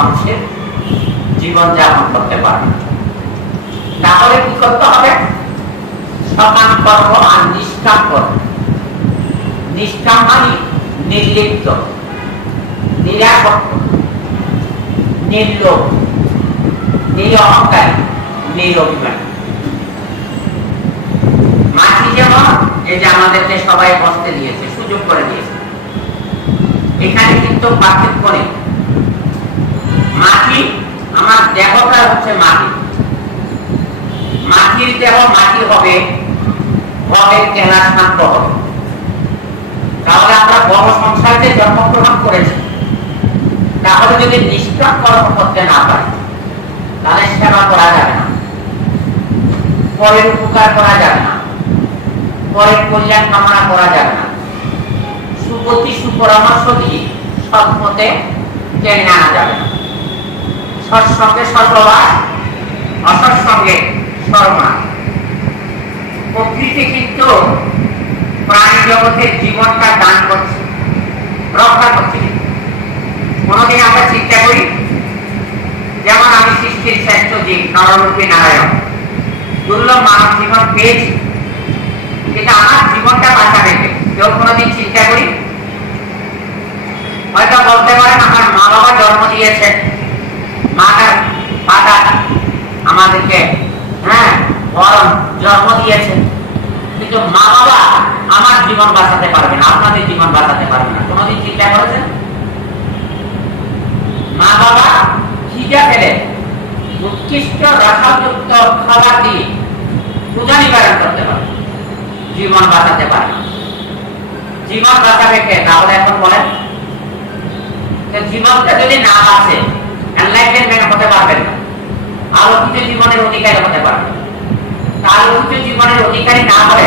মানুষের জীবন যাপন করতে পারবে। তাহলে কি করতে হবে? সকাম কর্ম আর নিষ্কাম কর্ম। নিষ্কাম মানে নির্লিপ্ত, নিরাসক্ত, নির্লোভ, নিরহংকারী, নিরভিমানী। মাঝি যেমন এই যে আমাদেরকে সবাই বসতে দিয়েছে, সুযোগ করে দিয়েছে, এখানে কিন্তু পার্থক্য নেই। মাটি, আমার দেহটা হচ্ছে মাটি, মাটির দেহ মাটি হবে, হবে কেনা শান্ত হবে। তাহলে আমরা বড় সংসারে জন্মগ্রহণ করেছি, তাহলে যদি নিষ্কাম কর্ম করতে না পারি তাহলে সেবা করা যাবে না, পরের উপকার করা যাবে না, পরের কল্যাণ কামনা করা যাবে না, সুগতি সুপরামর্শ দিয়ে সৎপথে টেনে আনা যাবে না। সৎসঙ্গে সর্ববাস, অসৎসঙ্গে সর্বনাশ। প্রকৃতি কিন্তু প্রাণী জগতের জীবনটা দান করছে, রক্ষা করছে। কোনদিন আমরা চিন্তা করি, যেমন আমি সৃষ্টির শ্রেষ্ঠ জীব, নররূপী নারায়ণ, দুর্লভ মানব জীবন পেয়েছি, কিন্তু আমার জীবনটা বাঁচাবে কে? কেউ কোনদিন চিন্তা করি? হয়তো বলতে পারেন আমার মা বাবা জন্ম দিয়েছে, মাতার পাতা আমাদেরকে বরং জন্ম দিয়েছে, কিন্তু মা বাবা আমার জীবন বাঁচাতে পারবে না, আপনাদের জীবন বাঁচাতে পারবে না। কোনদিন চিন্তা করেছেন? মা বাবা খিদে ফেলে উৎকৃষ্ট রসযুক্ত খাবার দিয়ে ক্ষুধা নিবারণ করতে পারে, জীবন বাঁচাতে পারে না। জীবন বাঁচাবে কে? তাহলে এখন বলেন, জীবনটা যদি না বাঁচে এনলাইটেনমেন্ট হতে পারবেন না, আলোকিত জীবনের অধিকারী হতে পারবেন। আলোকিত জীবনের অধিকারী না হলে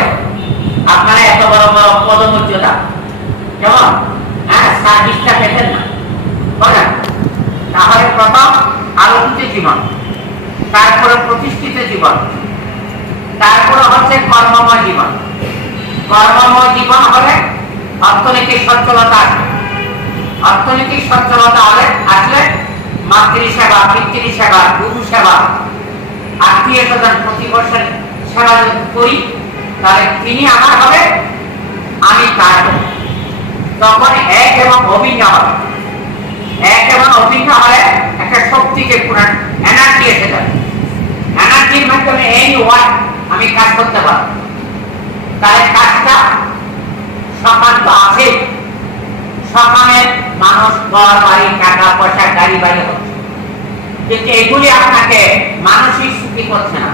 আপনারা এত বড় বড় পদমর্যাদা, যেমন সার্ভিসটা পেতেন না, বলেন। তাহলে প্রথম আলোকিত জীবন, তারপরে প্রতিষ্ঠিত জীবন, তারপরে হচ্ছে কর্মময় জীবন। কর্মময় জীবন হলে অর্থনৈতিক সচ্ছলতা আসবে, অর্থনৈতিক সচ্ছলতা হলে আসলে মাতৃ সেবা, পিতৃ সেবা, গুরু সেবা, আত্মীয় স্বজন প্রতিবর্ষের সেবা যদি করি তাহলে তিনি আমার হবে, আমি তার হব। তখন এক এবং অভিন্ন হবে। এক এবং অভিন্ন হলে একটা শক্তিকে পুরো এনার্জি এসে যাবে, এনার্জির মাধ্যমে এই ওয়ার্ক আমি কাজ করতে পারবো। তাহলে কাজটা সকাল তো আছে, সকালে মানুষ ঘর বাড়ি, টাকা পয়সা, গাড়ি বাড়ি হচ্ছে, কিন্তু এগুলি আপনাকে মানসিক সুখী করছে না,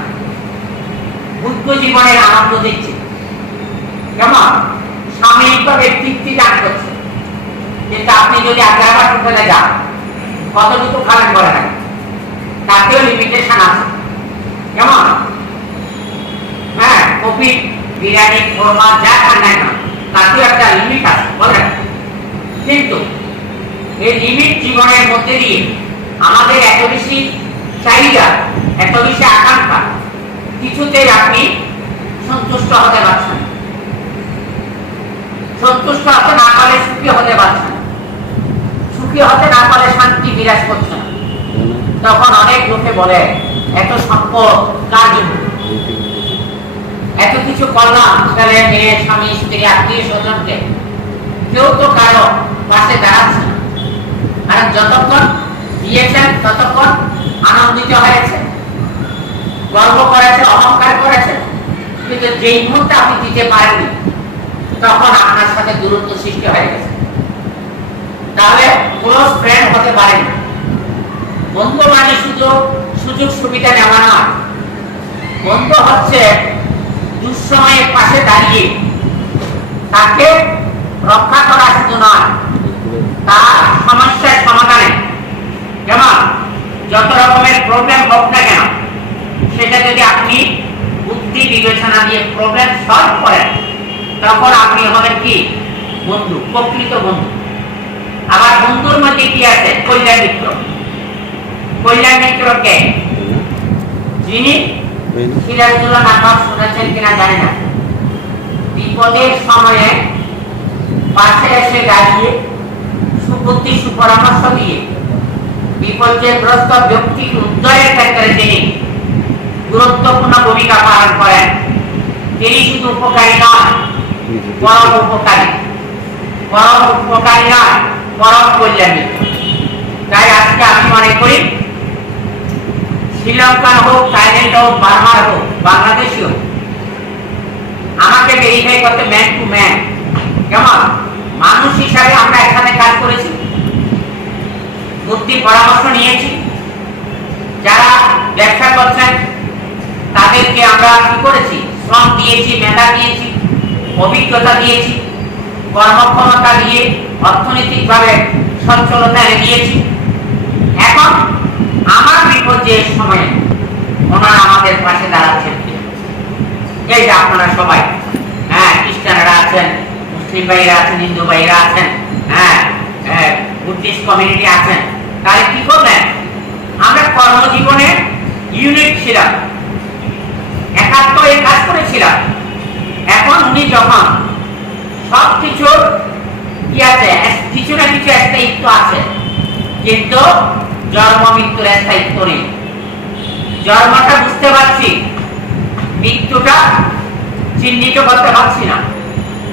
বুদ্ধ জীবনের আনন্দ দিচ্ছে। কেমন সাময়িকভাবে তৃপ্তি দান করছে, কিন্তু আপনি যদি আবার হোটেলে যান, কতটুকু খাবেন বলে না, তাতেও লিমিটেশন আছে। কেমন কফি, বিরিয়ানি, কোরমা যা খান না কেন, তাতেও একটা লিমিট আছে, বলেন। কিন্তু এই লিমিট জীবনের মধ্যে দিয়ে আমাদের এত বেশি চাহিদা, এত বেশি আকাঙ্ক্ষা, কিছুতেই আপনি সন্তুষ্ট হতে পারছেন, সন্তুষ্ট হতে না পারলে সুখী হতে পারছেন, সুখী হতে না পারলে শান্তি বিরাজ করছে না। তখন অনেক লোকে বলে এত সম্পদ কার জন্য, এত কিছু করলাম, ছেলে মেয়ে, স্বামী স্ত্রী, আত্মীয় স্বজনকে, কেউ তো কারো পাশে দাঁড়াচ্ছে না। কারণ যতক্ষণ দিয়েছেন ততক্ষণ আনন্দিত হয়েছে, গর্ব করেছে, অহংকার করেছে, কিন্তু যেই মুহূর্তে আপনি দিতে পারেননি তখন আপনার সাথে দূরত্ব সৃষ্টি হয়ে গেছে। তাহলে ক্লোজ ফ্রেন্ড হতে পারেন। বন্ধু মানে শুধু সুযোগ সুবিধা নেওয়া নয়, বন্ধু হচ্ছে দুঃসময়ে পাশে দাঁড়িয়ে তাকে রক্ষা করা শুধু নয়, তার সমস্যার সমাধানে, যেমন যত রকমের প্রবলেম হোক না কেন, সেটা যদি আপনি বুদ্ধি বিবেচনা দিয়ে প্রবলেম সলভ করেন, তখন আপনি হবেন কি বন্ধু, প্রকৃত বন্ধু। আবার বন্ধুর মধ্যে কি আছে? কল্যাণ মিত্র। কল্যাণ মিত্রকে যিনি সিরাজুল্লাহ নাটক শুনেছেন কিনা জানি না, বিপদের সময়ে পাশে এসে দাঁড়িয়ে সুবুদ্ধি সুপরামর্শ দিয়ে বিপর্যয়গ্রস্ত ব্যক্তি উদ্ধারের ক্ষেত্রে তিনি গুরুত্বপূর্ণ ভূমিকা পালন করেন। তিনি শুধু উপকারী নয়, পরম উপকারী, পরম উপকারী নয়, পরম কল্যাণী। তাই আজকে আমি মনে করি শ্রীলঙ্কান হোক, থাইল্যান্ড হোক, বার্মার হোক, বাংলাদেশি হোক, আমাকে ভেরিফাই করতে ম্যান টু ম্যান, কেমন মানুষ হিসাবে আমরা একসাথে কাজ করেছি, বুদ্ধি পরামর্শ নিয়েছি। যারা ব্যবসা করছেন তাদেরকে আমরা কি করেছি, শ্রম দিয়েছি, মেধা দিয়েছি, অভিজ্ঞতা দিয়েছি, কর্মক্ষমতা দিয়ে অর্থনৈতিকভাবে সচ্ছলতা এনে দিয়েছি। এখন আমার বিপর্যয়ের সময়ে ওনারা আমাদের পাশে দাঁড়াচ্ছেন। এই যে আপনারা সবাই, হ্যাঁ, খ্রিস্টানরা আছেন, মুসলিম ভাইরা আছেন, হিন্দু ভাইরা আছেন, হ্যাঁ, বুদ্ধিস্ট কমিউনিটি আছেন, তাহলে কি করলেন? আমরা কর্মজীবনে ইউনিট ছিলাম, একাত্ম এই কাজ করেছিলাম। এখন উনি যখন সবকিছুর কি আছে, কিছু না কিছু স্থায়িত্ব আছে, কিন্তু জন্ম মৃত্যুর স্থায়িত্ব নেই। জন্মটা বুঝতে পারছি, মৃত্যুটা চিহ্নিত করতে পারছি না।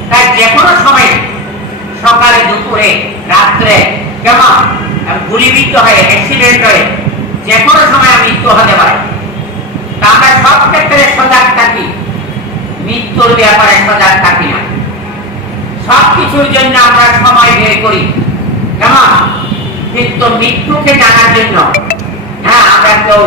তাই যে কোনো সময়, সকালে, দুপুরে, রাত্রে, কেমন গুলিবিদ্ধ হয়ে, অ্যাক্সিডেন্ট হয়ে যে কোনো সময় মৃত্যু হতে পারে। তা আমরা সব ক্ষেত্রে সজাগ থাকি, মৃত্যুর ব্যাপারে সজাগ থাকি না। সবকিছুর জন্য আমরা সময় বের করি, কেমন, কিন্তু মৃত্যুকে জানার জন্য, হ্যাঁ, আমরা কেউ